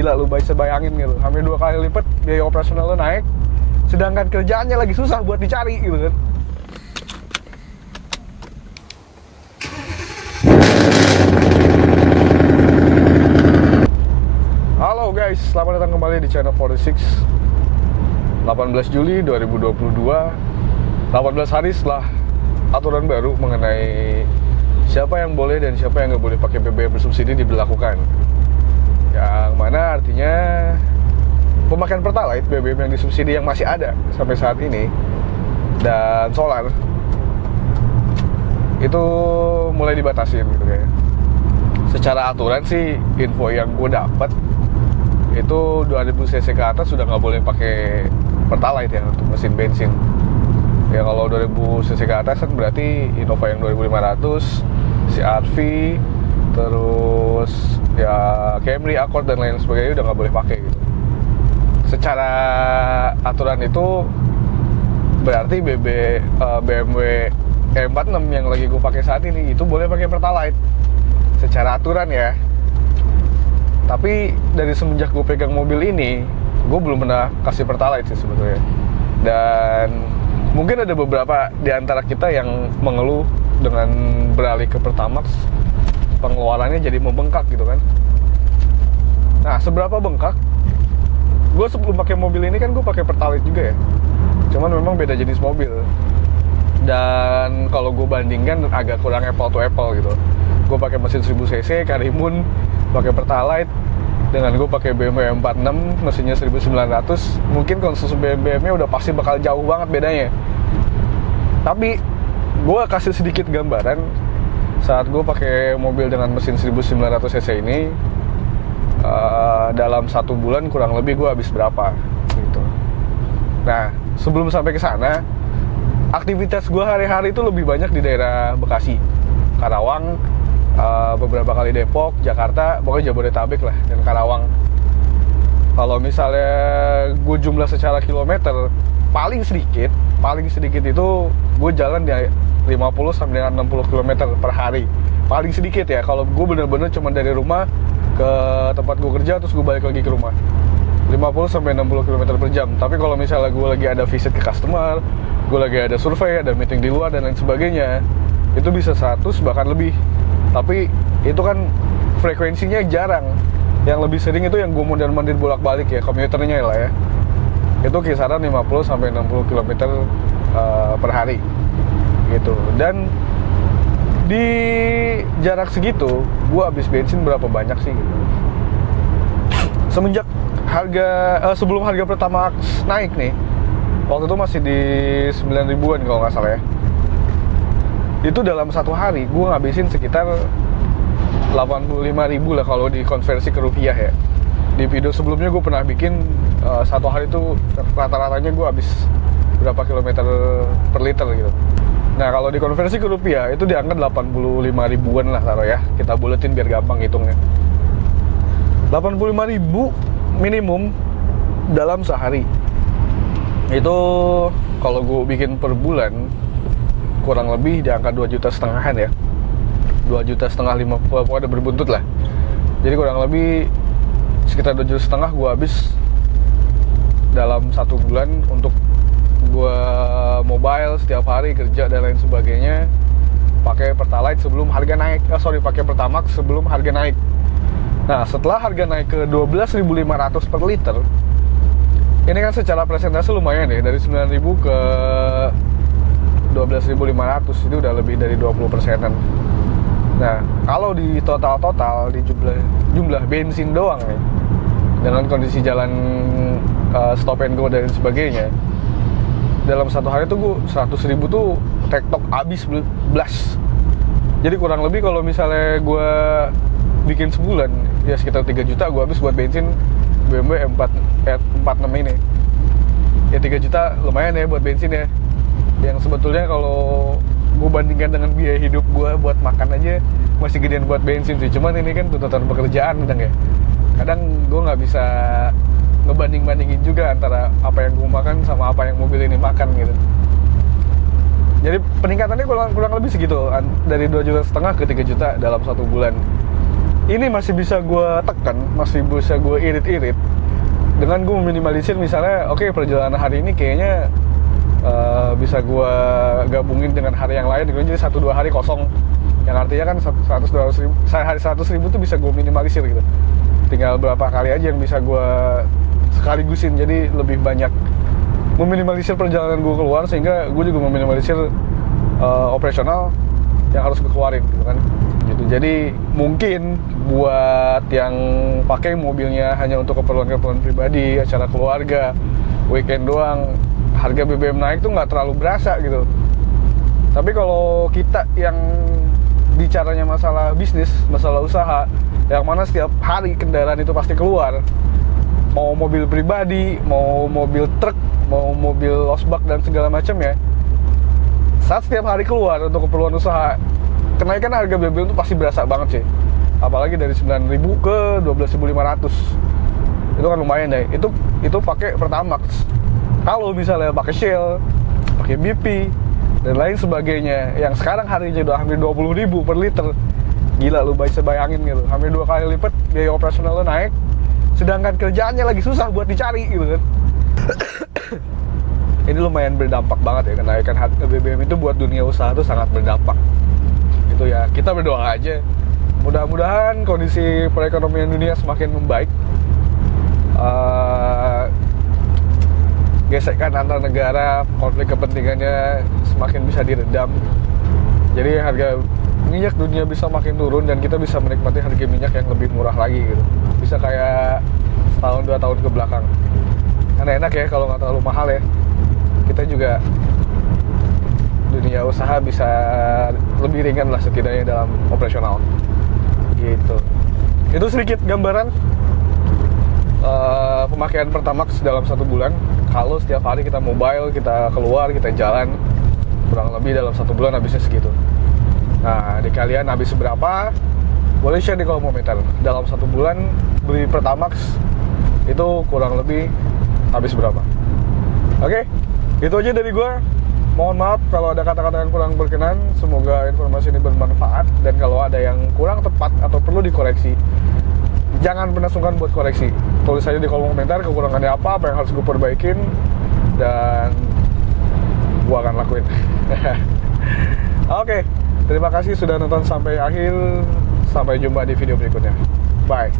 Gila, lu bisa bayangin gitu, hampir 2 kali lipat biaya operasional lu naik, sedangkan kerjaannya lagi susah buat dicari gitu kan. Halo guys, selamat datang kembali di channel 46. 18 Juli 2022, 18 hari setelah aturan baru mengenai siapa yang boleh dan siapa yang nggak boleh pakai BBM bersubsidi diberlakukan. Yang mana artinya pemakaian Pertalite, BBM yang disubsidi yang masih ada sampai saat ini, dan solar itu mulai dibatasin gitu kayak. Secara aturan sih, info yang gue dapat itu 2000 cc ke atas sudah nggak boleh pakai Pertalite ya untuk mesin bensin. Ya kalau 2000 cc ke atas kan berarti Innova yang 2500, CR-V, terus ya Camry, Accord dan lain sebagainya udah nggak boleh pakai gitu. Secara aturan itu berarti BMW E46 yang lagi gue pakai saat ini itu boleh pakai Pertalite secara aturan ya. Tapi dari semenjak gue pegang mobil ini, gue belum pernah kasih Pertalite sih sebetulnya. Dan mungkin ada beberapa di antara kita yang mengeluh dengan beralih ke Pertamax, pengeluarannya jadi membengkak gitu kan. Nah, seberapa bengkak? Gue sebelum pakai mobil ini kan gue pakai Pertalite juga ya. Cuman memang beda jenis mobil. Dan kalau gue bandingkan agak kurang apple to apple gitu. Gue pakai mesin 1000 cc, Karimun, pakai Pertalite, dengan gue pakai BMW M46 mesinnya 1900, mungkin konsumsi BBM-nya udah pasti bakal jauh banget bedanya. Tapi gue kasih sedikit gambaran saat gue pakai mobil dengan mesin 1900 cc ini, dalam 1 bulan kurang lebih gue habis berapa gitu. Nah, sebelum sampai ke sana, aktivitas gue hari-hari itu lebih banyak di daerah Bekasi, Karawang, beberapa kali Depok, Jakarta, pokoknya Jabodetabek lah, dan Karawang. Kalau misalnya gue jumlah secara kilometer, paling sedikit itu gue jalan di 50 sampai 60 km per hari. Paling sedikit ya, kalau gue bener-bener cuma dari rumah ke tempat gue kerja terus gue balik lagi ke rumah, 50 sampai 60 km per jam. Tapi kalau misalnya gue lagi ada visit ke customer, gue lagi ada survei, ada meeting di luar dan lain sebagainya, itu bisa 100 bahkan lebih. Tapi itu kan frekuensinya jarang. Yang lebih sering itu yang gue mondar-mandir bolak-balik ya, komuternya lah ya. Itu kisaran 50 sampai 60 km per hari gitu. Dan di jarak segitu gue habis bensin berapa banyak sih gitu. Semenjak sebelum harga Pertamax naik nih, waktu itu masih di 9 ribuan kalau nggak salah ya. Itu dalam 1 hari gue ngabisin sekitar 85.000 lah kalau dikonversi ke rupiah ya. Di video sebelumnya gue pernah bikin 1 hari itu rata-ratanya gue habis berapa kilometer per liter gitu. Nah kalau dikonversi ke rupiah itu diangkat 85 ribuan lah taruh ya. Kita buletin biar gampang hitungnya. 85 ribu minimum dalam sehari. Itu kalau gue bikin per bulan kurang lebih di angka 2,5 jutaan ya, 2,5 juta, pokoknya ada berbuntut lah. Jadi kurang lebih sekitar 2,5 juta gue habis dalam 1 bulan untuk gue mobile setiap hari kerja dan lain sebagainya, pakai Pertalite sebelum harga naik, pakai Pertamax sebelum harga naik. Nah setelah harga naik ke 12.500 per liter, ini kan secara presentase lumayan ya, dari 9.000 ke 12.500 itu udah lebih dari 20%-an. Nah, kalau di total di jumlah bensin doang nih, dengan kondisi jalan stop and go dan sebagainya, dalam 1 hari tuh gue 100.000 tuh tektok abis blast. Jadi kurang lebih kalau misalnya gue bikin sebulan ya sekitar 3 juta gue habis buat bensin BMW M46 ini. Ya 3 juta lumayan ya buat bensin ya. Yang sebetulnya kalau gue bandingkan dengan biaya hidup gue buat makan aja masih gedean buat bensin sih. Cuman ini kan tuntutan pekerjaan kadang ya. Kadang gue nggak bisa ngebanding-bandingin juga antara apa yang gue makan sama apa yang mobil ini makan gitu. Jadi peningkatannya kurang lebih segitu, dari 2,5 juta ke 3 juta dalam 1 bulan. ini masih bisa gue tekan, masih bisa gue irit-irit dengan gue meminimalisir. Misalnya oke, perjalanan hari ini kayaknya bisa gue gabungin dengan hari yang lain, jadi 1-2 hari kosong, yang artinya kan 100-200 ribu, hari 100 ribu tuh bisa gue minimalisir gitu. Tinggal berapa kali aja yang bisa gue sekaligusin, jadi lebih banyak meminimalisir perjalanan gue keluar, sehingga gue juga meminimalisir operasional yang harus gue keluarin gitu kan gitu. Jadi mungkin buat yang pakai mobilnya hanya untuk keperluan pribadi, acara keluarga, weekend doang, harga BBM naik tuh nggak terlalu berasa gitu. Tapi kalau kita yang bicaranya masalah bisnis, masalah usaha, yang mana setiap hari kendaraan itu pasti keluar, mau mobil pribadi, mau mobil truk, mau mobil losbak dan segala macam ya, saat setiap hari keluar untuk keperluan usaha, kenaikan harga BBM itu pasti berasa banget sih. Apalagi dari 9.000 ke 12.500, itu kan lumayan ya. Itu pakai Pertamax. Kalau misalnya pakai Shell, pakai BP dan lain sebagainya, yang sekarang harganya udah hampir 20.000 per liter, gila lu bisa bayangin gitu, hampir 2 kali lipat biaya operasional lu naik, sedangkan kerjaannya lagi susah buat dicari gitu kan. Ini lumayan berdampak banget ya, kenaikan harga BBM itu buat dunia usaha itu sangat berdampak. Itu ya, kita berdoa aja mudah-mudahan kondisi perekonomian dunia semakin membaik, gesekan antar negara, konflik kepentingannya semakin bisa diredam, jadi harga minyak dunia bisa makin turun dan kita bisa menikmati harga minyak yang lebih murah lagi gitu, bisa kayak setahun 2 tahun ke belakang. Karena enak ya kalau nggak terlalu mahal ya, kita juga dunia usaha bisa lebih ringan lah setidaknya dalam operasional gitu. Itu sedikit gambaran pemakaian Pertamax dalam 1 bulan. Kalau setiap hari kita mobile, kita keluar, kita jalan, kurang lebih dalam 1 bulan habisnya segitu. Nah, di kalian habis berapa? Boleh share di kolom komentar. Dalam 1 bulan beli Pertamax itu kurang lebih habis berapa? Oke, itu aja dari gue. Mohon maaf kalau ada kata-kata yang kurang berkenan. Semoga informasi ini bermanfaat, dan kalau ada yang kurang tepat atau perlu dikoreksi, jangan pernah sungkan buat koreksi. Tulis aja di kolom komentar kekurangannya apa yang harus gue perbaikin, dan gue akan lakuin. Oke, terima kasih sudah nonton sampai akhir. Sampai jumpa di video berikutnya. Bye.